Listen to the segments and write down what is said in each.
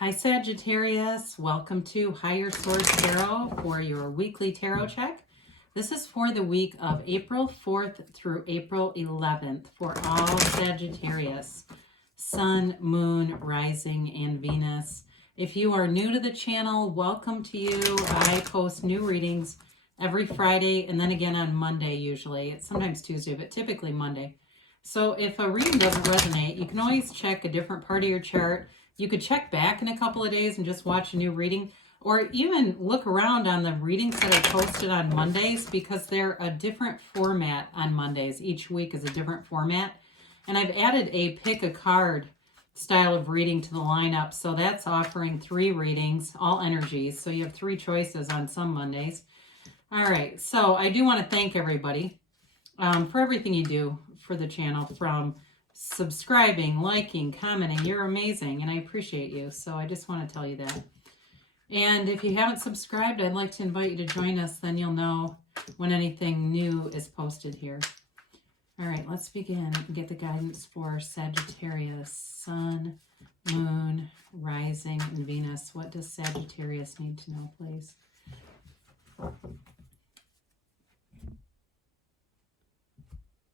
Hi Sagittarius, welcome to Higher Source Tarot for your weekly tarot check. This is for the week of April 4th through April 11th for all Sagittarius, Sun, Moon, Rising, and Venus. If you are new to the channel, welcome to you. I post new readings every Friday and then again on Monday usually. It's sometimes Tuesday, but typically Monday. So if a reading doesn't resonate, you can always check a different part of your chart. You could check back in a couple of days and just watch a new reading, or even look around on the readings that I posted on Mondays because they're a different format on Mondays. Each week is a different format. And I've added a pick a card style of reading to the lineup. So that's offering 3 readings, all energies. So you have 3 choices on some Mondays. All right. So I do want to thank everybody for everything you do for the channel, from subscribing, liking, commenting. You're amazing, and I appreciate you. So I just want to tell you that. And if you haven't subscribed, I'd like to invite you to join us. Then you'll know when anything new is posted here. All right, let's begin and get the guidance for Sagittarius, Sun, Moon, Rising, and Venus. What does Sagittarius need to know, please?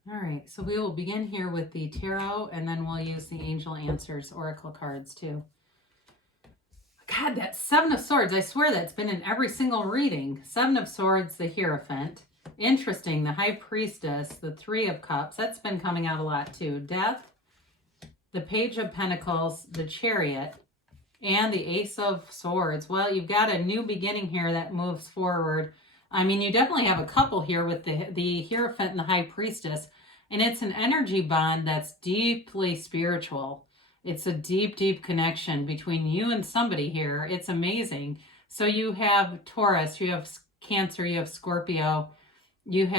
All right, so we will begin here with the tarot, and then we'll use the Angel Answers Oracle cards too. God, that 7 of Swords, I swear that's been in every single reading. 7 of Swords, the Hierophant. Interesting, the High Priestess, the 3 of Cups. That's been coming out a lot too. Death, the Page of Pentacles, the Chariot, and the Ace of Swords. Well, you've got a new beginning here that moves forward. I mean, you definitely have a couple here with the Hierophant and the High Priestess. And it's an energy bond that's deeply spiritual. It's a deep, deep connection between you and somebody here. It's amazing. So you have Taurus, you have Cancer, you have Scorpio. You do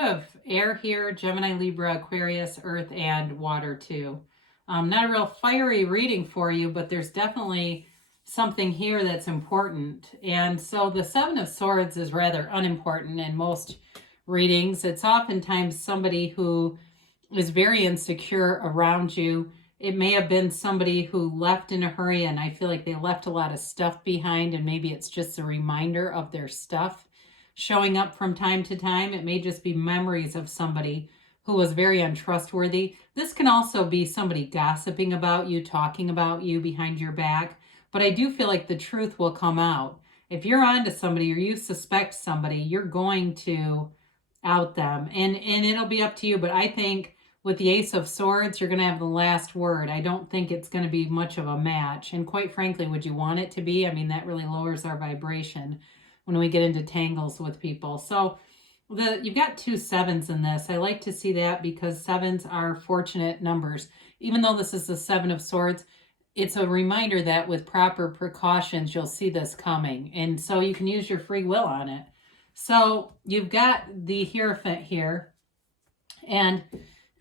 have air here, Gemini, Libra, Aquarius, Earth, and water too. Not a real fiery reading for you, but there's definitely something here that's important. And so the 7 of Swords is rather unimportant in most readings. It's oftentimes somebody who is very insecure around you. It may have been somebody who left in a hurry, and I feel like they left a lot of stuff behind, and maybe it's just a reminder of their stuff showing up from time to time. It may just be memories of somebody who was very untrustworthy. This can also be somebody gossiping about you, talking about you behind your back. But I do feel like the truth will come out. If you're onto somebody or you suspect somebody, you're going to out them. And it'll be up to you. But I think with the Ace of Swords, you're going to have the last word. I don't think it's going to be much of a match. And quite frankly, would you want it to be? I mean, that really lowers our vibration when we get into tangles with people. So you've got 2 7s in this. I like to see that because 7s are fortunate numbers. Even though this is the 7 of Swords, it's a reminder that with proper precautions, you'll see this coming. And so you can use your free will on it. So you've got the Hierophant here. And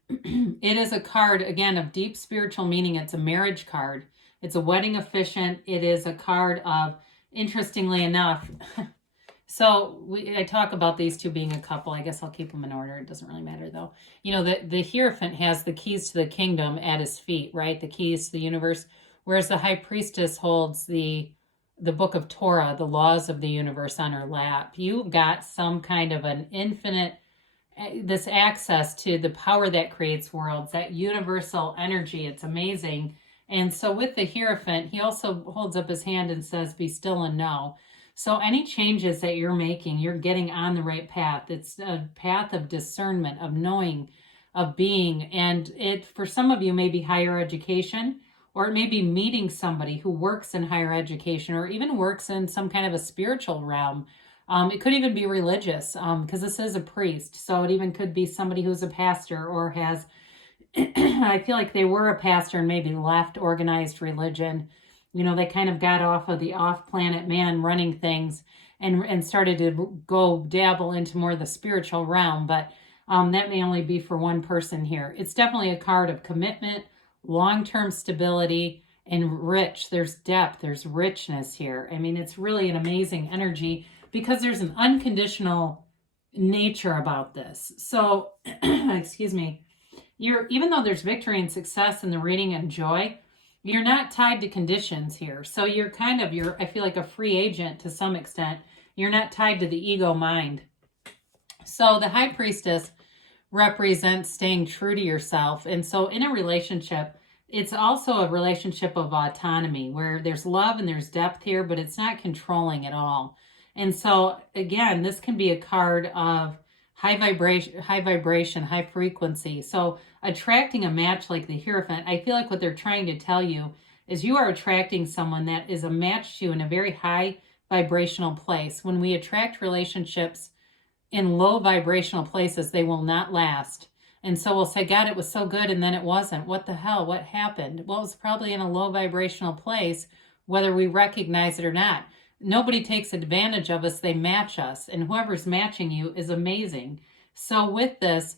it is a card, again, of deep spiritual meaning. It's a marriage card. It's a wedding officiant. It is a card of, interestingly enough, I talk about these two being a couple. I guess I'll keep them in order. It doesn't really matter, though. You know, the Hierophant has the keys to the kingdom at his feet, right? The keys to the universe. Whereas the High Priestess holds the book of Torah, the laws of the universe, on her lap. You got some kind of an infinite, this access to the power that creates worlds, that universal energy. It's amazing. And so with the Hierophant, he also holds up his hand and says, be still and know. So any changes that you're making, you're getting on the right path. It's a path of discernment, of knowing, of being. And it, for some of you, may be higher education, or it may be meeting somebody who works in higher education, or even works in some kind of a spiritual realm. It could even be religious, because this is a priest. So it even could be somebody who's a pastor or has, I feel like they were a pastor and maybe left organized religion. You know, they kind of got off of the off-planet man running things and started to go dabble into more of the spiritual realm. But that may only be for one person here. It's definitely a card of commitment, long-term stability, and rich. There's depth, there's richness here. I mean, it's really an amazing energy because there's an unconditional nature about this. So, excuse me, even though there's victory and success in the reading and joy, you're not tied to conditions here. So you're I feel like a free agent to some extent. You're not tied to the ego mind. So the High Priestess represents staying true to yourself. And so in a relationship, it's also a relationship of autonomy where there's love and there's depth here, but it's not controlling at all. And so again, this can be a card of high vibration, high frequency. So attracting a match like the Hierophant, I feel like what they're trying to tell you is you are attracting someone that is a match to you in a very high vibrational place. When we attract relationships in low vibrational places, they will not last. And so we'll say, God, it was so good, and then it wasn't. What the hell? What happened? Well, it was probably in a low vibrational place, whether we recognize it or not. Nobody takes advantage of us. They match us. And whoever's matching you is amazing. So with this,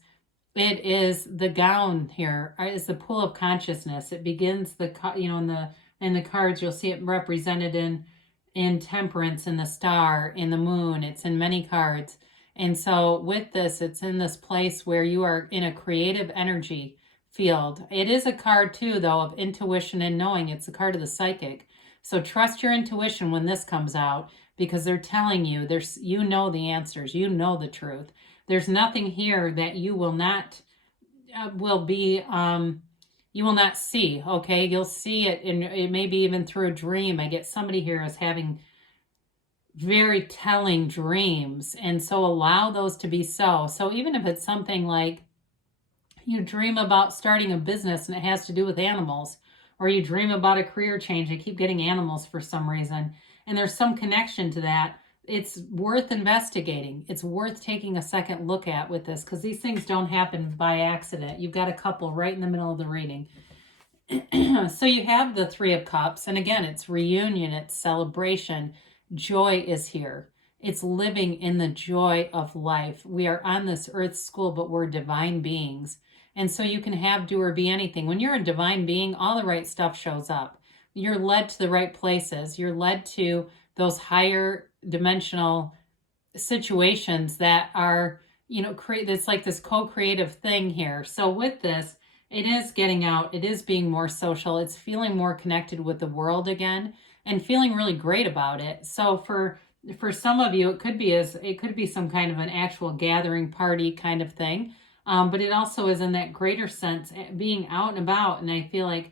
it is the gown here, is the pool of consciousness. It begins in the cards, you'll see it represented in temperance, in the star, in the moon. It's in many cards. And so with this, it's in this place where you are in a creative energy field. It is a card too, though, of intuition and knowing. It's a card of the psychic. So trust your intuition when this comes out, because they're telling you, you know the answers, you know the truth. There's nothing here that you will not you will not see, okay? You'll see it, and it may be even through a dream. I get somebody here is having very telling dreams, and so allow those to be so. So even if it's something like you dream about starting a business and it has to do with animals, or you dream about a career change, I keep getting animals for some reason, and there's some connection to that, it's worth investigating. It's worth taking a second look at with this, because these things don't happen by accident. You've got a couple right in the middle of the reading. So you have the Three of Cups, and again, it's reunion, it's celebration. Joy is here. It's living in the joy of life. We are on this earth school, but we're divine beings. And so you can have, do, or be anything. When you're a divine being, all the right stuff shows up. You're led to the right places. You're led to those higher dimensional situations that are, it's like this co-creative thing here. So with this, it is getting out. It is being more social. It's feeling more connected with the world again, and feeling really great about it. So for some of you, it could be some kind of an actual gathering party kind of thing. But it also is in that greater sense, being out and about. And I feel like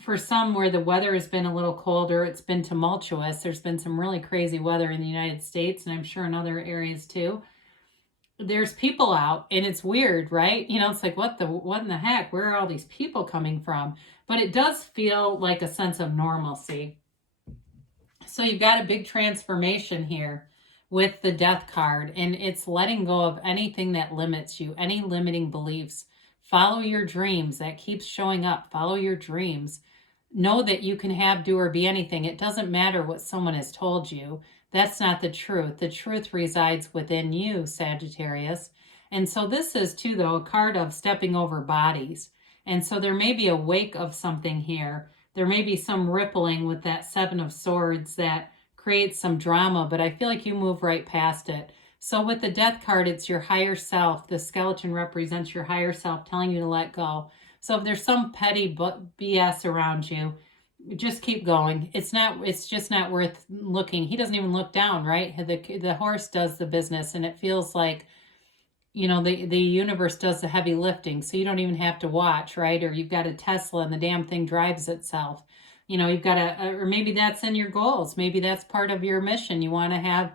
for some where the weather has been a little colder, it's been tumultuous. There's been some really crazy weather in the United States, and I'm sure in other areas too. There's people out, and it's weird, right? It's like, what in the heck? Where are all these people coming from? But it does feel like a sense of normalcy. So you've got a big transformation here with the Death card, and it's letting go of anything that limits you, any limiting beliefs. Follow your dreams. That keeps showing up. Follow your dreams. Know that you can have, do, or be anything. It doesn't matter what someone has told you. That's not the truth. The truth resides within you, Sagittarius. And so this is too, though, a card of stepping over bodies. And so there may be a wake of something here. There may be some rippling with that Seven of Swords that creates some drama, but I feel like you move right past it. So with the Death card, it's your higher self. The skeleton represents your higher self telling you to let go. So if there's some petty BS around you, just keep going. It's just not worth looking. He doesn't even look down, right? The horse does the business, and it feels like, the universe does the heavy lifting, so you don't even have to watch, right? Or you've got a Tesla and the damn thing drives itself. You've got or maybe that's in your goals. Maybe that's part of your mission. You want to have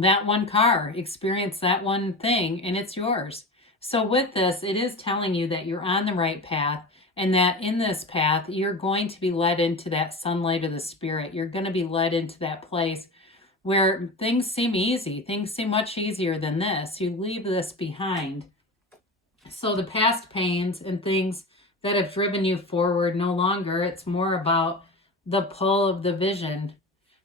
that one car, experience that one thing, and it's yours. So with this, it is telling you that you're on the right path, and that in this path, you're going to be led into that sunlight of the spirit. You're going to be led into that place where things seem easy. Things seem much easier than this. You leave this behind. So the past pains and things that have driven you forward, no longer. It's more about the pull of the vision.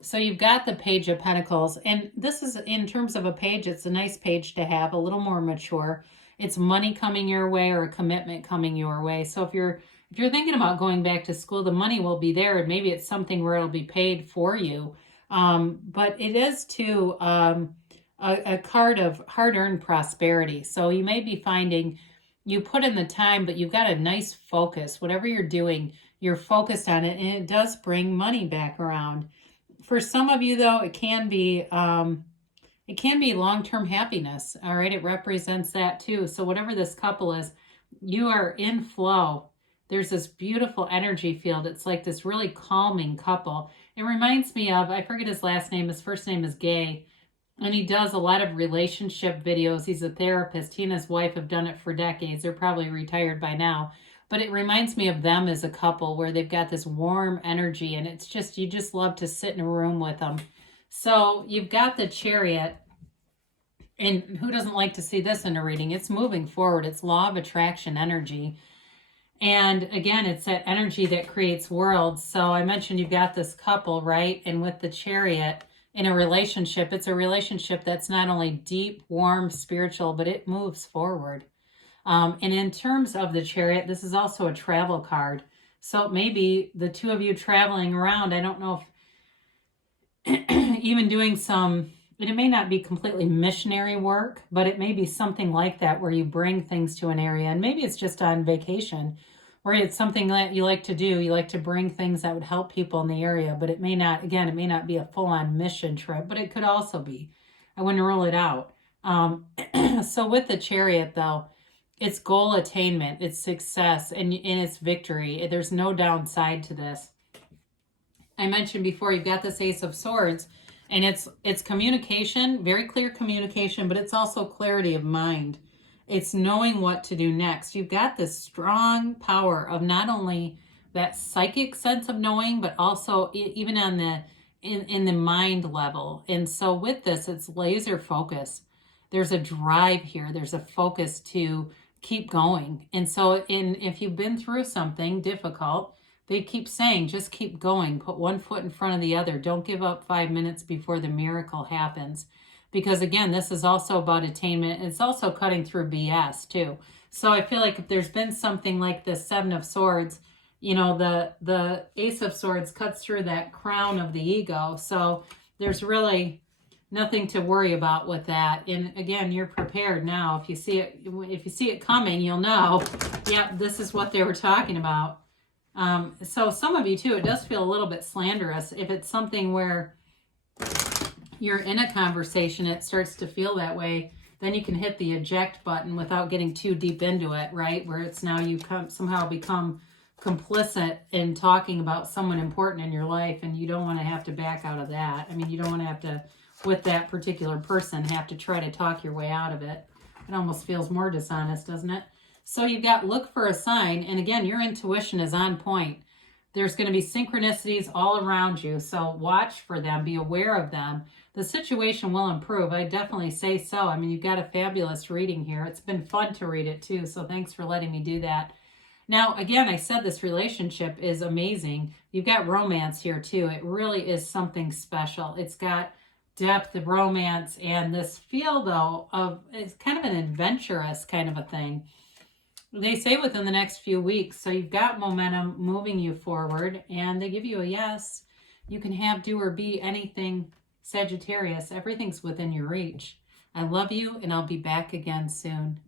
So you've got the Page of Pentacles. And this is, in terms of a page, it's a nice page to have, a little more mature. It's money coming your way or a commitment coming your way. So if you're thinking about going back to school, the money will be there, and maybe it's something where it'll be paid for you. But it is too a card of hard-earned prosperity. So you may be finding you put in the time, but you've got a nice focus. Whatever you're doing, You're focused on it, and it does bring money back around. For some of you, though, it can be long-term happiness. All right, it represents that too. So whatever this couple is, you are in flow. There's this beautiful energy field. It's like this really calming couple. It reminds me of, I forget his last name. His first name is Gay. And he does a lot of relationship videos. He's a therapist. He and his wife have done it for decades. They're probably retired by now. But it reminds me of them as a couple where they've got this warm energy. And it's just, you just love to sit in a room with them. So you've got the Chariot. And who doesn't like to see this in a reading? It's moving forward. It's law of attraction energy. And again, it's that energy that creates worlds. So I mentioned you've got this couple, right? And with the Chariot, in a relationship, it's a relationship that's not only deep, warm, spiritual, but it moves forward. And in terms of the Chariot, this is also a travel card. So maybe the two of you traveling around, I don't know if even doing some, it may not be completely missionary work, but it may be something like that where you bring things to an area. And maybe it's just on vacation, or it's something that you like to do. You like to bring things that would help people in the area, but it may not, again, it may not be a full-on mission trip, but it could also be. I wouldn't rule it out. So with the Chariot, though, it's goal attainment, it's success, and it's victory. There's no downside to this. I mentioned before, you've got this Ace of Swords, and it's communication, very clear communication, but it's also clarity of mind. It's knowing what to do next. You've got this strong power of not only that psychic sense of knowing, but also even on the in the mind level. And so with this, it's laser focus. There's a drive here. There's a focus to keep going. And so if you've been through something difficult, they keep saying, just keep going. Put one foot in front of the other. Don't give up 5 minutes before the miracle happens. Because again, this is also about attainment. It's also cutting through BS too. So I feel like if there's been something like the Seven of Swords, you know, the Ace of Swords cuts through that crown of the ego. So there's really nothing to worry about with that. And again, you're prepared now. If you see it coming, you'll know, yeah, this is what they were talking about. So some of you too, it does feel a little bit slanderous. If it's something where you're in a conversation, it starts to feel that way, then you can hit the eject button without getting too deep into it, right? Where it's now you somehow become complicit in talking about someone important in your life, and you don't want to have to back out of that. I mean, you don't want to have to, with that particular person, have to try to talk your way out of it. It almost feels more dishonest, doesn't it? So you've got look for a sign, and again, your intuition is on point. There's going to be synchronicities all around you, so watch for them, be aware of them. The situation will improve. I definitely say so. I mean, you've got a fabulous reading here. It's been fun to read it too, so thanks for letting me do that. Now, again, I said this relationship is amazing. You've got romance here too. It really is something special. It's got depth of romance, and this feel, though, of it's kind of an adventurous kind of a thing. They say within the next few weeks, so you've got momentum moving you forward, and they give you a yes. You can have, do, or be anything, Sagittarius. Everything's within your reach. I love you, and I'll be back again soon.